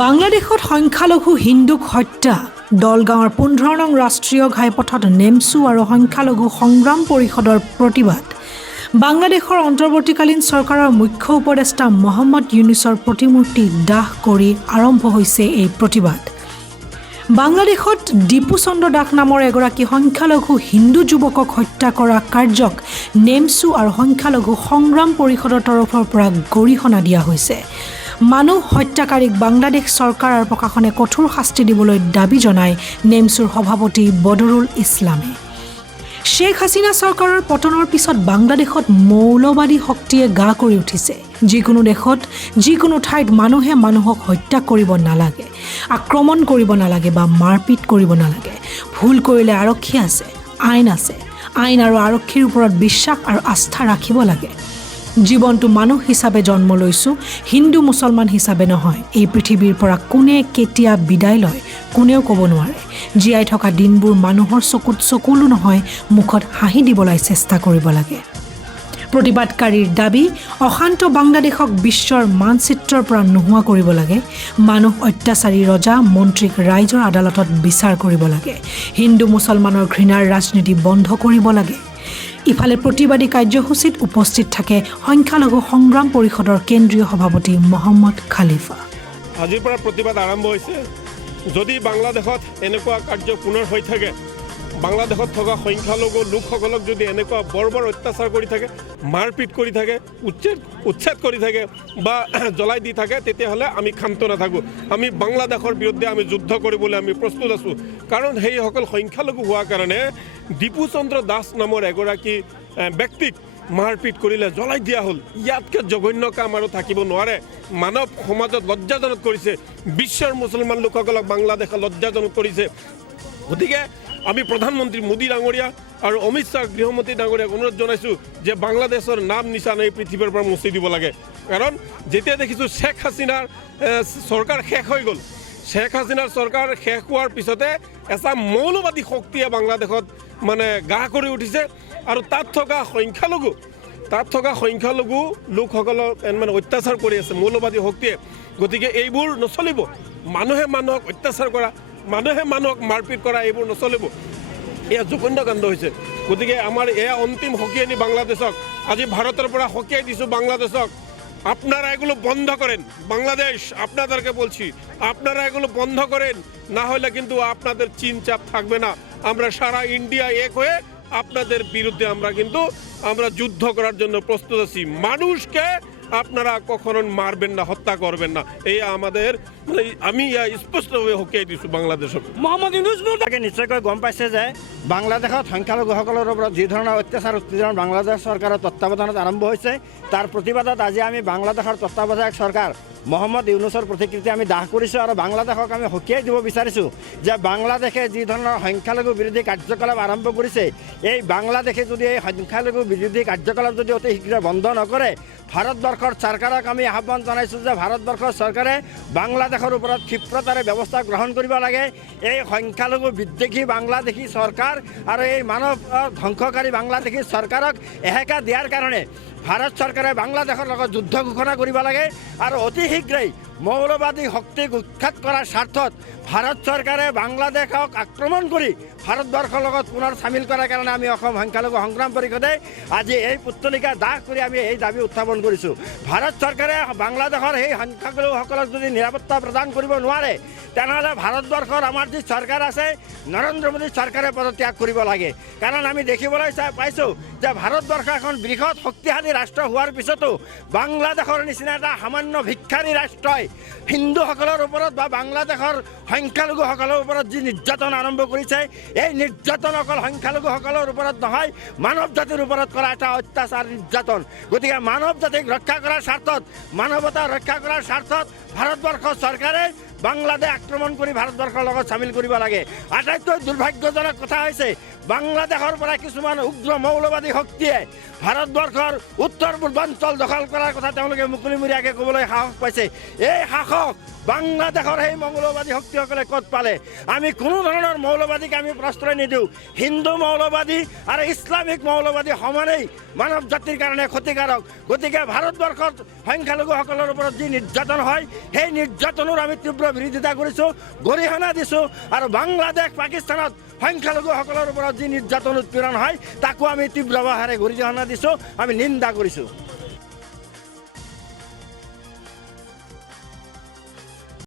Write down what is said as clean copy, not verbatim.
বাংলাদেশত সংখ্যালঘু হিন্দুক হত্যা দলগাঁৱৰ 15 নং ৰাষ্ট্ৰীয় ঘাইপথত নেমছু আৰু সংখ্যালঘু সংগ্ৰাম পৰিষদৰ প্ৰতিবাদ বাংলাদেশৰ অন্তৰ্বৰ্তীকালীন চৰকাৰৰ মুখ্য উপদেষ্টা মহম্মদ ইউনুছৰ প্ৰতিমূৰ্তি দাহ কৰি আৰম্ভ হৈছে এই প্ৰতিবাদ। বাংলাদেশত দীপু চন্দ্ৰ দাস নামৰ এগৰাকী সংখ্যালঘু হিন্দু যুৱকক হত্যা কৰা কাৰ্যক নেমছু আৰু সংখ্যালঘু সংগ্ৰাম পৰিষদৰ তৰফৰ পৰা গৰিহণা দিয়া হৈছে। মানুহ হত্যাকাৰীক বাংলাদেশ চৰকাৰ আৰু প্ৰশাসনে কঠোৰ শাস্তি দিবলৈ দাবী জনায় নেমছুৰ সভাপতি বদৰুল ইছলামে। শেখ হাছিনা চৰকাৰৰ পতনৰ পিছত বাংলাদেশত মৌলবাদী শক্তিয়ে গা কৰি উঠিছে। যিকোনো দেশত যিকোনো ঠাইত মানুহে মানুহক হত্যা কৰিব নালাগে, আক্ৰমণ কৰিব নালাগে বা মাৰপিট কৰিব নালাগে। ভুল কৰিলে আৰক্ষী আছে, আইন আছে। আইন আৰু আৰক্ষীৰ ওপৰত বিশ্বাস আৰু আস্থা ৰাখিব লাগে। জীৱনটো মানুহ হিচাপে জন্ম লৈছোঁ, হিন্দু মুছলমান হিচাপে নহয়। এই পৃথিৱীৰ পৰা কোনে কেতিয়া বিদায় লয় কোনেও ক'ব নোৱাৰে। জীয়াই থকা দিনবোৰ মানুহৰ চকুত চকুলো নহয়, মুখত হাঁহি দিবলৈ চেষ্টা কৰিব লাগে। প্ৰতিবাদকাৰীৰ দাবী, অশান্ত বাংলাদেশক বিশ্বৰ মানচিত্ৰৰ পৰা নোহোৱা কৰিব লাগে। মানুহ অত্যাচাৰী ৰজা মন্ত্ৰীক ৰাইজৰ আদালতত বিচাৰ কৰিব লাগে। হিন্দু মুছলমানৰ ঘৃণাৰ ৰাজনীতি বন্ধ কৰিব লাগে। ইফালে প্ৰতিবাদী কাৰ্যসূচীত উপস্থিত থাকে সংখ্যালঘু সংগ্ৰাম পৰিষদৰ কেন্দ্ৰীয় সভাপতি মহম্মদ খালিফা। আজিৰ পৰা প্ৰতিবাদ আৰম্ভ হৈছে। যদি বাংলাদেশত এনেকুৱা কাৰ্য পুনৰ হৈ থাকে, বাংলাদেশত থকা সংখ্যালঘু লোকসকলক যদি এনেকুৱা বৰ্বৰ অত্যাচাৰ কৰি থাকে, মাৰপিট কৰি থাকে, উচ্ছেদ কৰি থাকে বা জ্বলাই দি থাকে, তেতিয়াহ'লে আমি ক্ষান্ত নাথাকোঁ। আমি বাংলাদেশৰ বিৰুদ্ধে আমি যুদ্ধ কৰিবলৈ আমি প্ৰস্তুত আছোঁ। কাৰণ সেইসকল সংখ্যালঘু হোৱাৰ কাৰণে দীপু চন্দ্ৰ দাস নামৰ এগৰাকী ব্যক্তিক মাৰপিট কৰিলে, জ্বলাই দিয়া হ'ল। ইয়াতকৈ জঘন্য কাম আৰু থাকিব নোৱাৰে। মানৱ সমাজত লজ্জাজনক কৰিছে। বিশ্বৰ মুছলমান লোকসকলক বাংলাদেশে লজ্জাজনক কৰিছে। গতিকে আমি প্ৰধানমন্ত্ৰী মোদী ডাঙৰীয়া আৰু অমিত শ্বাহ গৃহমন্ত্ৰী ডাঙৰীয়াক অনুৰোধ জনাইছোঁ যে বাংলাদেশৰ নাম নিচান এই পৃথিৱীৰ পৰা মুচি দিব লাগে। কাৰণ যেতিয়া দেখিছোঁ শেখ হাছিনাৰ চৰকাৰ শেষ হৈ গ'ল, শেখ হাছিনাৰ চৰকাৰ শেষ হোৱাৰ পিছতে এচাম মৌলবাদী শক্তিয়ে বাংলাদেশত গা কৰি উঠিছে আৰু তাত থকা সংখ্যালঘু লোকসকলক অত্যাচাৰ কৰি আছে মৌলবাদী শক্তিয়ে। গতিকে এইবোৰ নচলিব। মানুহে মানুহক অত্যাচাৰ কৰা, মানুহে মানুহক মাৰপিট কৰা, এইবোৰ নচলিব। এয়া জঘন্য কাণ্ড হৈছে। গতিকে আমাৰ এয়া অন্তিম সকীয়ানি বাংলাদেশক। আজি ভাৰতেৰ পৰা সকীয়াই দিছোঁ বাংলাদেশক। আপনারা এগুলো বন্ধ করেন। বাংলাদেশ আপনাদেরকে বলছি, আপনারা এগুলো বন্ধ করেন, না হলে কিন্তু আপনাদের চিনচাপ থাকবে না। আমরা সারা ইন্ডিয়া এক হয়ে আপনাদের বিরুদ্ধে আমরা যুদ্ধ করার জন্য প্রস্তুত আছি। মানুষকে আপনারা কখনো মারবেন না, হত্যা করবেন না। এই আমাদের আমি স্পষ্টভাৱে সকীয়াই দিছোঁ বাংলাদেশক। মহম্মদ ইউনুছ তাকে নিশ্চয়কৈ গম পাইছে যে বাংলাদেশত সংখ্যালঘুসকলৰ ওপৰত যি ধৰণৰ অত্যাচাৰ উত্তেজন বাংলাদেশ চৰকাৰৰ তত্ত্বাৱধানত আৰম্ভ হৈছে, তাৰ প্ৰতিবাদত আজি আমি বাংলাদেশৰ তত্ত্বাৱধায়ক চৰকাৰ মহম্মদ ইউনুছৰ প্ৰতিকৃতি আমি দাহ কৰিছোঁ আৰু বাংলাদেশক আমি সকীয়াই দিব বিচাৰিছোঁ যে বাংলাদেশে যি ধৰণৰ সংখ্যালঘু বিৰোধী কাৰ্যকলাপ আৰম্ভ কৰিছে, এই বাংলাদেশে যদি এই সংখ্যালঘু বিৰোধী কাৰ্যকলাপ যদি অতি শীঘ্ৰে বন্ধ নকৰে, ভাৰতবৰ্ষৰ চৰকাৰক আমি আহ্বান জনাইছোঁ যে ভাৰতবৰ্ষৰ চৰকাৰে বাংলাদেশৰ ওপৰত ক্ষিপ্ৰতাৰে ব্যৱস্থা গ্ৰহণ কৰিব লাগে। এই সংখ্যালঘু বিদ্বেষী বাংলাদেশী চৰকাৰ আৰু এই মানৱ ধ্বংসকাৰী বাংলাদেশী চৰকাৰক এহেকা দিয়াৰ কাৰণে ভাৰত চৰকাৰে বাংলাদেশৰ লগত যুদ্ধ ঘোষণা কৰিব লাগে আৰু অতি শীঘ্ৰেই মৌলবাদী শক্তিক উৎখাত কৰাৰ স্বাৰ্থত ভাৰত চৰকাৰে বাংলাদেশক আক্ৰমণ কৰি ভাৰতবৰ্ষৰ লগত পুনৰ চামিল কৰাৰ কাৰণে আমি অসম সংখ্যালঘু সংগ্ৰাম পৰিষদে আজি এই পুতলিকা দাহ কৰি আমি এই দাবী উত্থাপন কৰিছোঁ। ভাৰত চৰকাৰে বাংলাদেশৰ সেই সংখ্যালঘুসকলক যদি নিৰাপত্তা প্ৰদান কৰিব নোৱাৰে, তেনেহ'লে ভাৰতবৰ্ষৰ আমাৰ যি চৰকাৰ আছে, নৰেন্দ্ৰ মোদী চৰকাৰে পদত্যাগ কৰিব লাগে। কাৰণ আমি দেখিবলৈ পাইছোঁ যে ভাৰতবৰ্ষ এখন বৃহৎ শক্তিশালী ৰাষ্ট্ৰ হোৱাৰ পিছতো বাংলাদেশৰ নিচিনা এটা সামান্য ভিক্ষাৰী ৰাষ্ট্ৰই হিন্দুসকলৰ ওপৰত বা বাংলাদেশৰ সংখ্যালঘুসকলৰ ওপৰত যি নিৰ্যাতন আৰম্ভ কৰিছে, এই নিৰ্যাতন অকল সংখ্যালঘুসকলৰ ওপৰত নহয়, মানৱ জাতিৰ ওপৰত কৰা এটা অত্যাচাৰ নিৰ্যাতন। গতিকে মানৱ জাতিক ৰক্ষা কৰাৰ স্বাৰ্থত, মানৱতা ৰক্ষা কৰাৰ স্বাৰ্থত ভাৰতবৰ্ষৰ চৰকাৰে বাংলাদেশ আক্ৰমণ কৰি ভাৰতবৰ্ষৰ লগত চামিল কৰিব লাগে। আটাইতকৈ দুৰ্ভাগ্যজনক কথা হৈছে বাংলাদেশৰ পৰা কিছুমান উগ্ৰ মৌলবাদী শক্তিয়ে ভাৰতবৰ্ষৰ উত্তৰ পূৰ্বাঞ্চল দখল কৰাৰ কথা তেওঁলোকে মুকলিমূৰীয়াকৈ ক'বলৈ সাহস পাইছে। এই সাহস বাংলাদেশৰ সেই মৌলবাদী শক্তিসকলে ক'ত পালে? আমি কোনো ধৰণৰ মৌলবাদীক আমি প্ৰশ্ৰয় নিদিওঁ। হিন্দু মৌলবাদী আৰু ইছলামিক মৌলবাদী সমানেই মানৱ জাতিৰ কাৰণে ক্ষতিকাৰক। গতিকে ভাৰতবৰ্ষত সংখ্যালঘুসকলৰ ওপৰত যি নিৰ্যাতন হয় সেই নিৰ্যাতনৰ আমি তীব্ৰ বিৰোধিতা কৰিছোঁ, গৰিহণা দিছোঁ। আৰু বাংলাদেশ পাকিস্তানত সংখ্যালঘুসকলৰ ওপৰত যি নিৰ্যাতন উৎপীড়ন হয় তাকো আমি তীব্ৰ ভাষাৰে গৰিহণা দিছোঁ, আমি নিন্দা কৰিছোঁ।